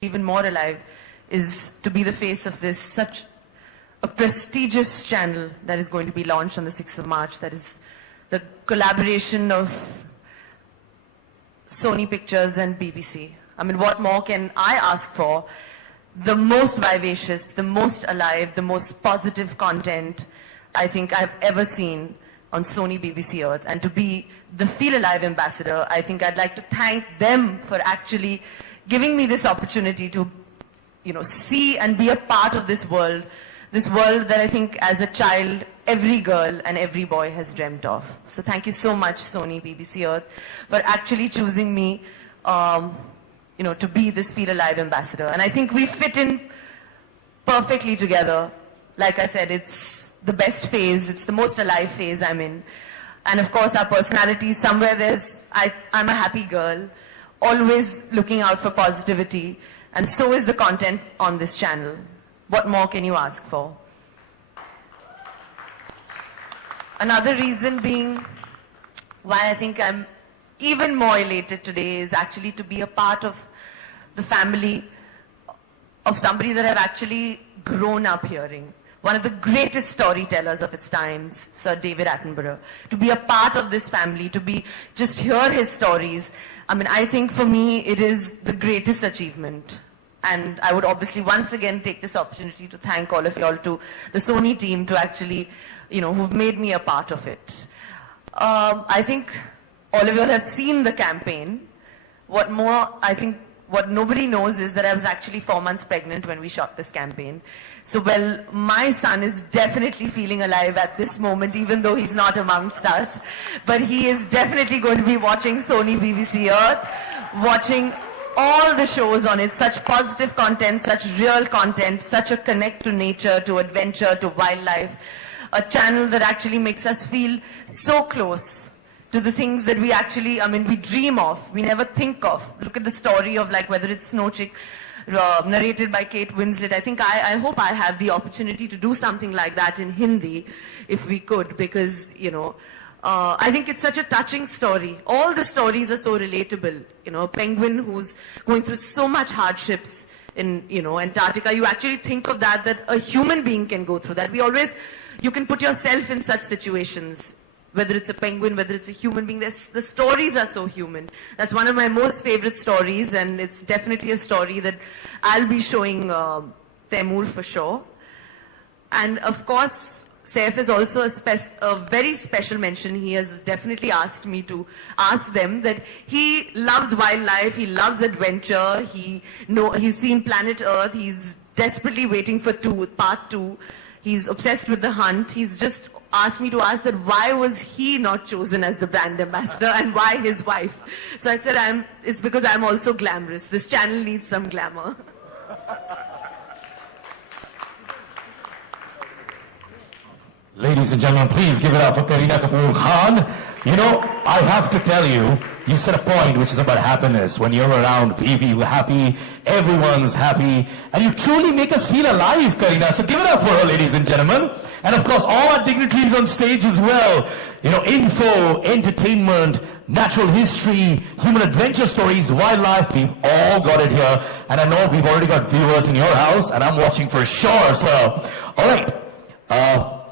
even more alive is to be the face of this such a prestigious channel that is going to be launched on the 6th of March. That is the collaboration of Sony Pictures and BBC. I mean, what more can I ask for? The most vivacious, the most alive, the most positive content I think I've ever seen on Sony BBC Earth. And to be the Feel Alive ambassador, I think I'd like to thank them for actually giving me this opportunity to, see and be a part of this world that I think as a child, every girl and every boy has dreamt of. So thank you so much, Sony BBC Earth, for actually choosing me, to be this Feel Alive ambassador. And I think we fit in perfectly together. Like I said, it's the best phase, it's the most alive phase I'm in. And of course, our personalities, somewhere I'm a happy girl, always looking out for positivity, and so is the content on this channel. What more can you ask for? Another reason being why I think I'm even more elated today is actually to be a part of the family of somebody that I've actually grown up hearing. One of the greatest storytellers of its times, Sir David Attenborough. To be a part of this family, just hear his stories. I mean, I think for me, it is the greatest achievement. And I would obviously once again take this opportunity to thank all of y'all, to the Sony team, to actually, who've made me a part of it. I think all of y'all have seen the campaign. What nobody knows is that I was actually 4 months pregnant when we shot this campaign. So, well, my son is definitely feeling alive at this moment, even though he's not amongst us. But he is definitely going to be watching Sony BBC Earth, watching all the shows on it, such positive content, such real content, such a connect to nature, to adventure, to wildlife. A channel that actually makes us feel so close to the things that we actually, we dream of, we never think of. Look at the story of whether it's Snow Chick, narrated by Kate Winslet. I think I hope I have the opportunity to do something like that in Hindi, if we could, because, I think it's such a touching story. All the stories are so relatable. A penguin who's going through so much hardships in, Antarctica. You actually think of that a human being can go through that. You can put yourself in such situations. Whether it's a penguin, whether it's a human being, the stories are so human. That's one of my most favorite stories, and it's definitely a story that I'll be showing Taimur for sure. And of course, Saif is also a very special mention. He has definitely asked me to ask them that he loves wildlife, he loves adventure, he's seen Planet Earth, he's desperately waiting for part 2. He's obsessed with The Hunt. He's just asked me to ask that why was he not chosen as the brand ambassador and why his wife? So I said, it's because I'm also glamorous. This channel needs some glamour. Ladies and gentlemen, please give it up for Kareena Kapoor Khan. I have to tell you, you said a point which is about happiness. When you're around, we're happy, everyone's happy, and you truly make us feel alive, Kareena. So give it up for her, ladies and gentlemen. And of course, all our dignitaries on stage as well. Info, entertainment, natural history, human adventure stories, wildlife, we've all got it here. And I know we've already got viewers in your house, and I'm watching for sure. So, all right.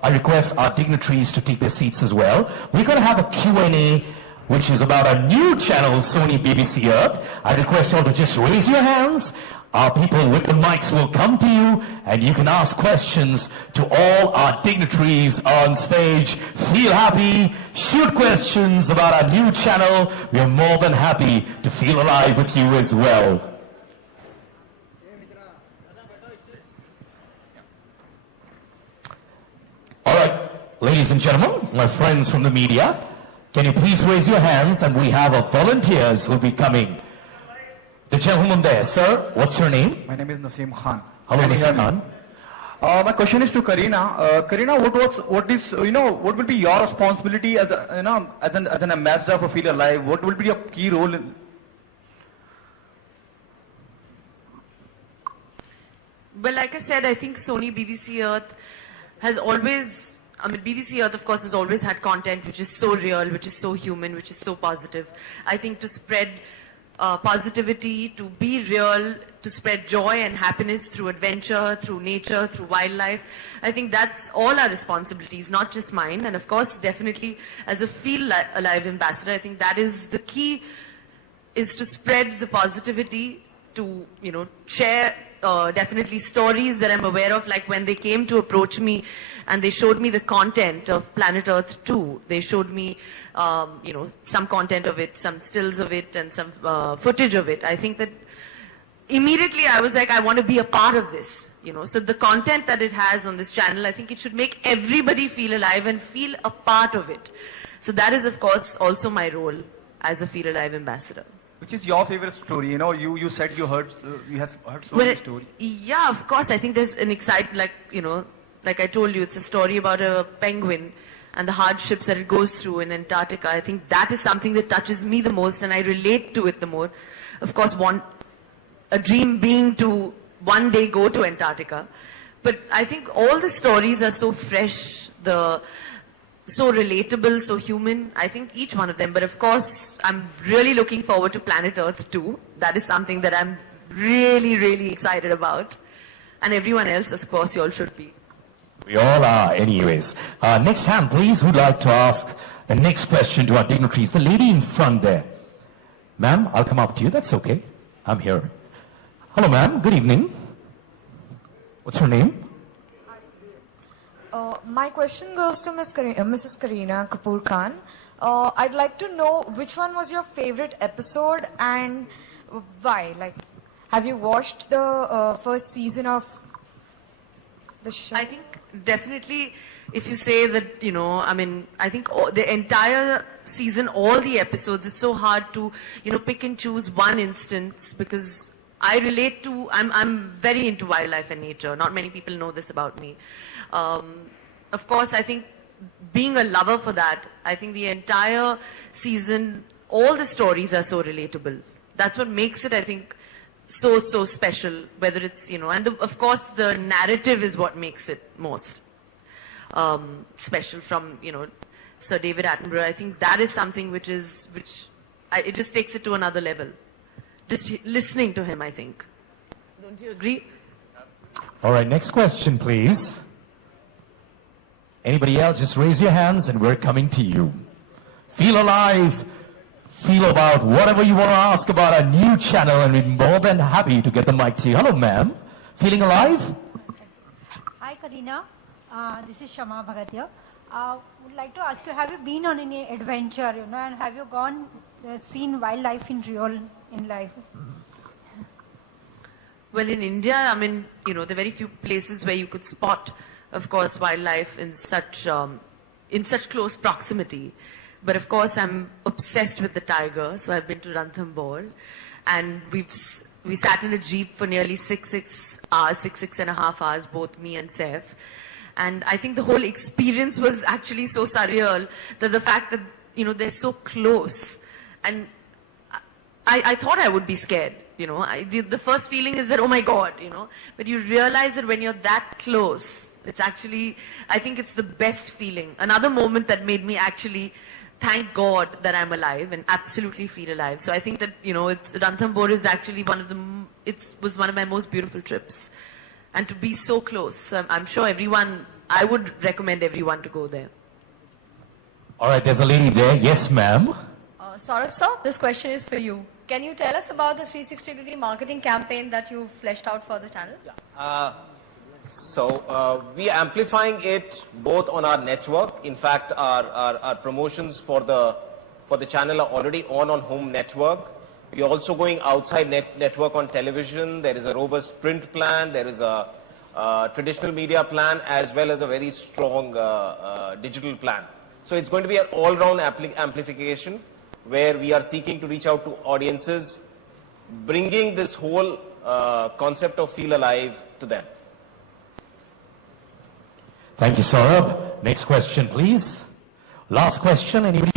I request our dignitaries to take their seats as well. We're going to have a Q&A, which is about our new channel, Sony BBC Earth. I request you all to just raise your hands. Our people with the mics will come to you, and you can ask questions to all our dignitaries on stage. Feel happy, shoot questions about our new channel. We are more than happy to feel alive with you as well. All right, ladies and gentlemen, my friends from the media, can you please raise your hands, and we have our volunteers who will be coming. The gentleman there, sir, what's your name? My name is Naseem Khan. Hello, Mr. Khan. My question is to Kareena. Kareena, what will be your responsibility as an ambassador for Feel Alive? What will be your key role in? Well, like I said, I think Sony BBC Earth has always, BBC Earth, of course, has always had content which is so real, which is so human, which is so positive. I think to spread positivity, to be real, to spread joy and happiness through adventure, through nature, through wildlife. I think that's all our responsibilities, not just mine. And of course, definitely as a Feel Alive ambassador, I think that is the key, is to spread the positivity, to, you know, share definitely stories that I'm aware of, like when they came to approach me and they showed me the content of Planet Earth 2. They showed me, you know, some content of it, some stills of it, and some footage of it. I think that immediately I was like, I want to be a part of this, you know. So the content that it has on this channel, I think it should make everybody feel alive and feel a part of it. So that is, of course, also my role as a Feel Alive ambassador. Which is your favorite story? You know, you said you have heard so many stories. Yeah, of course. I think there's an like, you know, like I told you, it's a story about a penguin and the hardships that it goes through in Antarctica. I think that is something that touches me the most, and I relate to it the more. Of course, a dream being to one day go to Antarctica. But I think all the stories are so fresh, so relatable, so human. I think each one of them. But of course, I'm really looking forward to Planet Earth 2. That is something that I'm really, really excited about. And everyone else, of course, you all should be. We all are, anyways. Next hand, please. Who'd like to ask the next question to our dignitaries? The lady in front there. Ma'am, I'll come up to you. That's okay. I'm here. Hello, ma'am. Good evening. What's your name? My question goes to Mrs. Kareena Kapoor Khan. I'd like to know which one was your favorite episode and why. Like, have you watched the first season of the show? I think definitely, if you say that, you know, I mean, I think the entire season, all the episodes, it's so hard to, you know, pick and choose one instance, because I relate to, I'm very into wildlife and nature. Not many people know this about me. Of course, I think being a lover for that, I think the entire season, all the stories are so relatable. That's what makes it, I think, so special. Whether it's, you know, and of course the narrative is what makes it most special. From, you know, Sir David Attenborough, I think that is something which it just takes it to another level. Just listening to him, I think. Don't you agree? All right, next question, please. Anybody else, just raise your hands and we're coming to you. Feel alive, feel about whatever you want to ask about our new channel, and we're more than happy to get the mic to you. Hello, ma'am. Feeling alive? Hi, Kareena. This is Shama Bhagat here. Would like to ask you, have you been on any adventure, you know, and have you seen wildlife in life? Well, in India, I mean, you know, there are very few places where you could spot, of course, wildlife in such close proximity. But of course, I'm obsessed with the tiger, so I've been to Ranthambore, and we sat in a jeep for nearly six and a half hours, both me and Saif. And I think the whole experience was actually so surreal, that the fact that, you know, they're so close. And I thought I would be scared, you know. The first feeling is that, oh my God, you know. But you realize that when you're that close, it's actually, I think it's the best feeling. Another moment that made me actually thank God that I'm alive and absolutely feel alive. So I think that, you know, Ranthambore is actually was one of my most beautiful trips. And to be so close, I'm sure I would recommend everyone to go there. All right, there's a lady there. Yes, ma'am. Saurabh sir, this question is for you. Can you tell us about the 360-degree marketing campaign that you fleshed out for the channel? So we are amplifying it both on our network. In fact, our promotions for the channel are already on home network. We are also going outside network on television. There is a robust print plan. There is a traditional media plan, as well as a very strong digital plan. So it's going to be an all-round amplification, where we are seeking to reach out to audiences, bringing this whole concept of Feel Alive to them. Thank you, Saurabh. Next question, please. Last question. Anybody?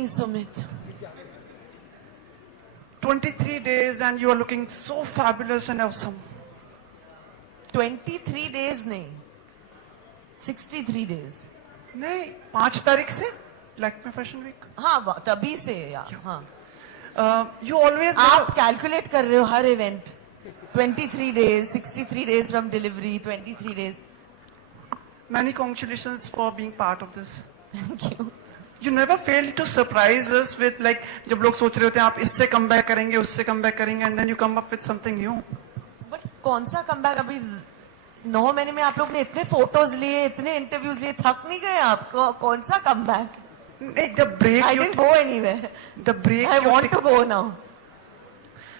evening, Sumit. 23 days and you are looking so fabulous and awesome. 23 days नहीं, 63 days. नहीं, 5 तारीख से Lakme fashion week. हाँ, तभी से यार. हाँ. You always. आप कैलकुलेट कर रहे हो हर event. 23 days, 63 days from delivery, 23 days. Many congratulations for being part of this. Thank you. You never failed to surprise us with like जब लोग सोच रहे होते हैं आप इससे कम बैक करेंगे उससे कम बैक करेंगे and then you come up with something new. But कौन सा कमबैक अभी 9 महीने में आप लोग ने इतने फोटोज लिए, इतने इंटरव्यूज लिए, थक नहीं गए आपको? कौन सा comeback? The break. I didn't go anywhere. The break. I want to go now.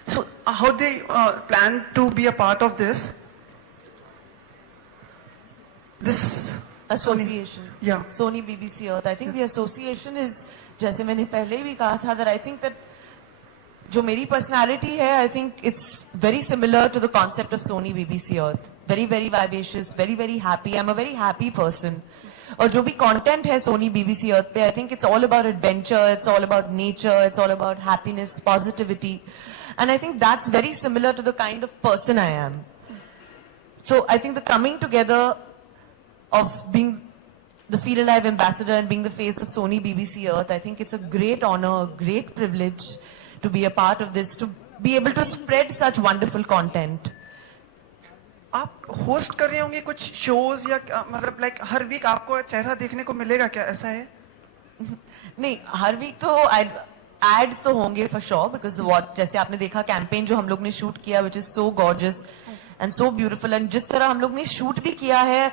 So how they plan to be a part of this? This Association. Yeah. Sony BBC Earth. I think the association is, जैसे मैंने पहले भी कहा था, that I think that जो मेरी personality है, I think it's very similar to the concept of Sony BBC Earth. Very, very vivacious, very, very happy. I'm a very happy person. और जो भी content है Sony BBC Earth पे, I think it's all about adventure, it's all about nature, it's all about happiness, positivity. And I think that's very similar to the kind of person I am. So I think the coming together of being the Feel Alive ambassador and being the face of Sony BBC Earth, I think it's a great honor, a great privilege to be a part of this, to be able to spread such wonderful content. आप host कर रहे होंगे कुछ shows या मतलब like हर week आपको चेहरा देखने को मिलेगा क्या, ऐसा है? नहीं, हर वीक तो एड्स तो होंगे फॉर श्योर, बिकॉज जैसे आपने देखा कैंपेन जो हम लोग ने शूट किया, which is so gorgeous and so beautiful, and जिस तरह हम लोग ने शूट भी किया है,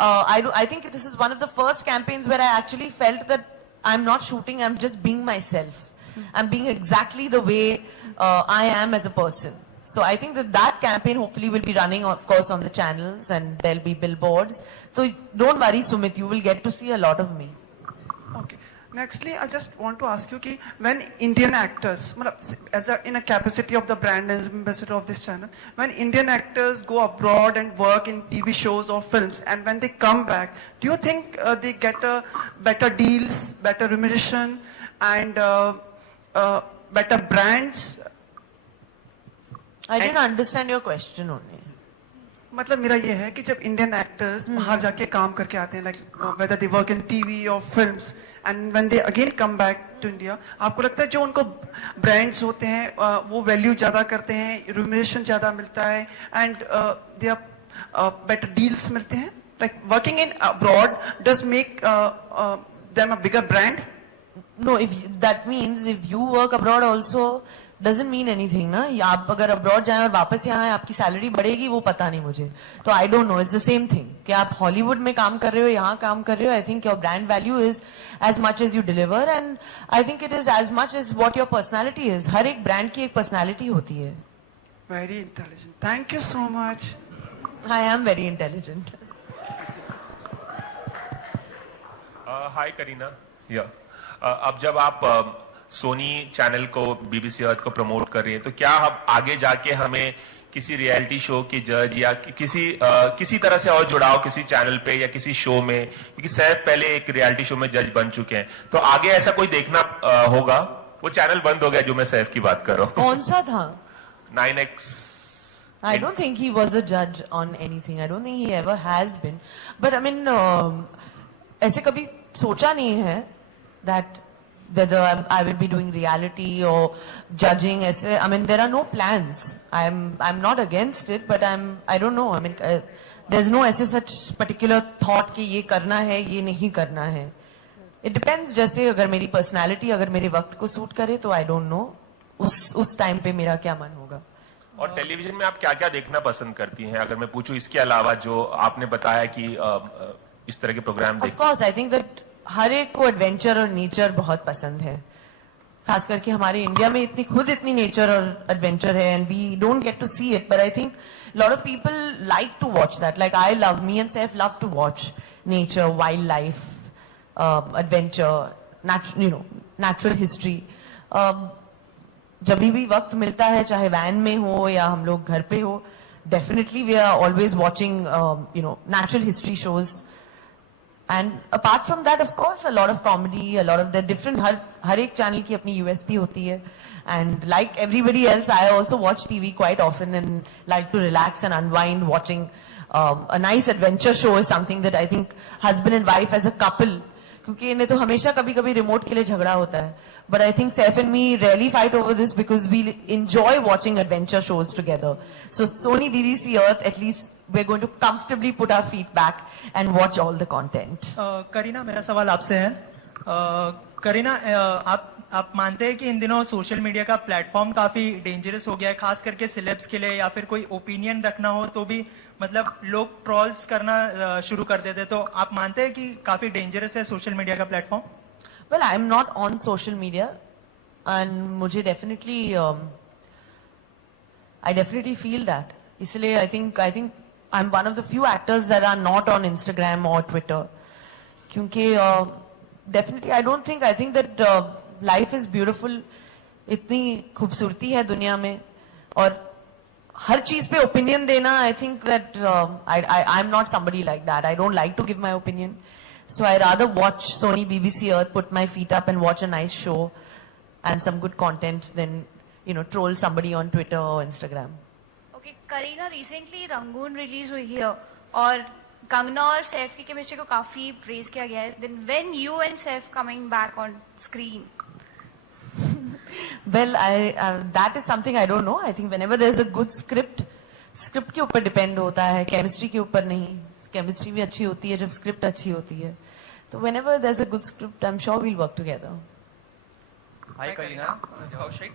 I think this is one of the first campaigns where I actually felt that I'm not shooting, I'm just being myself. I'm being exactly the way I am as a person. So I think that campaign hopefully will be running, of course, on the channels, and there'll be billboards. So don't worry, Sumit, you will get to see a lot of me. Okay. Nextly, I just want to ask you कि when Indian actors, in a capacity of the brand as ambassador of this channel, when Indian actors go abroad and work in TV shows or films, and when they come back, do you think they get better deals, better remuneration, and better brands? I didn't understand your question only. मतलब मेरा ये है कि जब Indian actors बाहर जाके काम करके आते हैं, like whether they work in TV और films, and when they again come back to India, आपको लगता है जो उनको ब्रांड्स होते हैं वो वैल्यू ज्यादा करते हैं, रिम्यूनरेशन ज्यादा मिलता है, and they are better deals मिलते हैं? Like working in abroad does make them a bigger brand? No, that means if you work abroad also doesn't mean anything, ना? आप अगर abroad जाएं और वापस यहाँ आए, आपकी सैलरी बढ़ेगी, वो पता नहीं मुझे. तो I don't know, it's the same thing. कि आप हॉलीवुड में काम कर रहे हो, यहाँ काम कर रहे हो, I think your brand value is as much as you deliver, and I think it is as much as what your personality is. हर एक ब्रांड की एक personality होती है. Very intelligent. Thank you so much. I am very intelligent. Hi Kareena. Yeah. अब जब आप Sony channel को, BBC अर्थ को प्रमोट कर रही है, तो क्या अब आगे जाके हमें किसी रियलिटी शो की जज या किसी तरह से और जुड़ाव किसी चैनल पे या किसी शो में, क्योंकि सैफ पहले एक रियलिटी शो में जज बन चुके हैं, तो आगे ऐसा कोई देखना होगा? वो चैनल बंद हो गया जो मैं सैफ की बात कर रहा हूँ. कौन सा था? 9X. I don't think he was a judge on anything. I don't think he ever has been. But I mean, ऐसे कभी सोचा नहीं है that whether I will be doing reality or judging. I mean, there are no plans. I'm not against it, but I don't know. I mean, there's no such particular thought कि ये करना है, ये नहीं करना है. It depends. जैसे अगर मेरी personality अगर मेरे वक्त को सूट करे तो I don't know. उस टाइम पे मेरा क्या मन होगा. और टेलीविजन में आप क्या-क्या देखना पसंद करती हैं, अगर मैं पूछूं इसके अलावा जो आपने बताया कि इस तरह के program Of course, I think that हर एक को एडवेंचर और नेचर बहुत पसंद है. खास करके हमारे इंडिया में इतनी नेचर और एडवेंचर है, and we don't get to see it, but I think lot of people like to watch that. Like I love, me and Saif love to watch nature, wild life, adventure, natural history. जब भी वक्त मिलता है, चाहे van में हो या हम लोग घर पे हो, definitely we are always watching natural history shows. And apart from that, of course, a lot of comedy, a lot of the different, har ek channel ki apni USP hoti hai. And like everybody else, I also watch TV quite often and like to relax and unwind. Watching a nice adventure show is something that I think husband and wife as a couple, क्योंकि इन्हें तो हमेशा कभी-कभी remote के लिए झगड़ा होता है. But I think Saif and me rarely fight over this because we enjoy watching adventure shows together. So Sony BBC Earth, at least we're going to comfortably put our feet back and watch all the content. Kareena, मेरा सवाल आपसे है. करीना, आप मानते हैं कि इन दिनों social media का प्लेटफॉर्म काफी डेंजरस हो गया है, खास करके सिलेब्स के लिए, या फिर कोई ओपिनियन रखना हो तो भी मतलब लोग ट्रोल्स करना शुरू कर देते, तो आप मानते हैं कि काफी डेंजरस है सोशल मीडिया का platform? Well, I'm not on social media, and मुझे definitely, I definitely feel that. इसलिए I think I'm one of the few actors that are not on Instagram or Twitter. क्योंकि definitely I think that life is beautiful. इतनी खूबसूरती है दुनिया में, और हर चीज पे opinion देना, I think that I'm not somebody like that. I don't like to give my opinion. So I rather watch Sony BBC Earth, put my feet up and watch a nice show and some good content than, troll somebody on Twitter or Instagram. Okay, Kareena, recently Rangoon release हुई है और कंगना और सैफ की chemistry को काफी praise किया गया है. Then when you and Saif coming back on screen? Well, that is something I don't know. I think whenever there's a good script के ऊपर depend होता है, chemistry के ऊपर नहीं. Chemistry भी अच्छी होती है जब script अच्छी होती है. So whenever there's a good script, I'm sure we'll work together. Hi Kareena, this is Kaushik.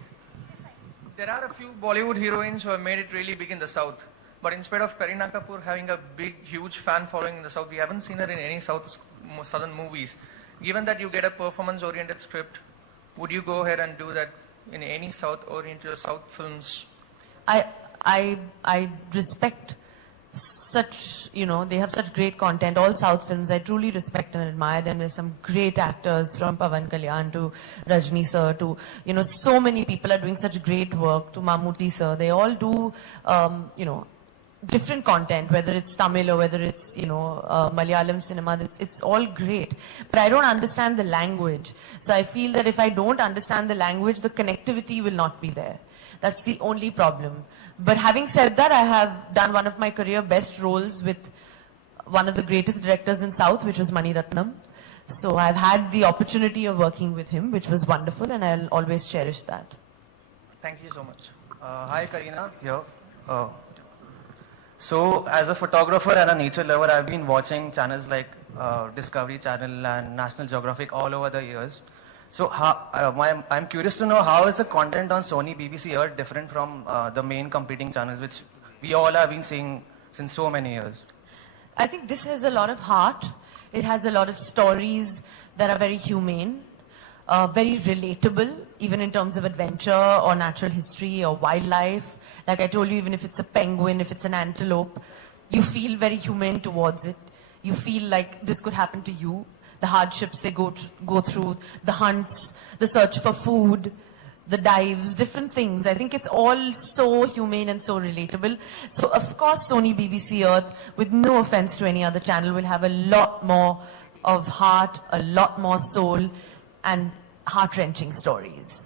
There are a few Bollywood heroines who have made it really big in the South. But instead of Kareena Kapoor having a big, huge fan following in the South, we haven't seen her in any southern movies. Given that you get a performance-oriented script, would you go ahead and do that in any South-oriented South films? I respect such, they have such great content, all South films. I truly respect and admire them. There's some great actors from Pawan Kalyan to Rajni sir to, so many people are doing such great work, to Mammootty sir. They all do, different content, whether it's Tamil or whether it's, Malayalam cinema, it's all great. But I don't understand the language. So I feel that if I don't understand the language, the connectivity will not be there. That's the only problem. But having said that, I have done one of my career best roles with one of the greatest directors in South, which was Mani Ratnam. So I've had the opportunity of working with him, which was wonderful, and I'll always cherish that. Thank you so much. Hi Kareena, here. So as a photographer and a nature lover, I've been watching channels like Discovery Channel and National Geographic all over the years. So I'm curious to know, how is the content on Sony BBC Earth different from the main competing channels, which we all have been seeing since so many years? I think this has a lot of heart. It has a lot of stories that are very humane, very relatable, even in terms of adventure or natural history or wildlife. Like I told you, even if it's a penguin, if it's an antelope, you feel very humane towards it. You feel like this could happen to you. The hardships they go through, the hunts, the search for food, the dives, different things. I think it's all so humane and so relatable. So of course Sony BBC Earth, with no offense to any other channel, will have a lot more of heart, a lot more soul, and heart-wrenching stories.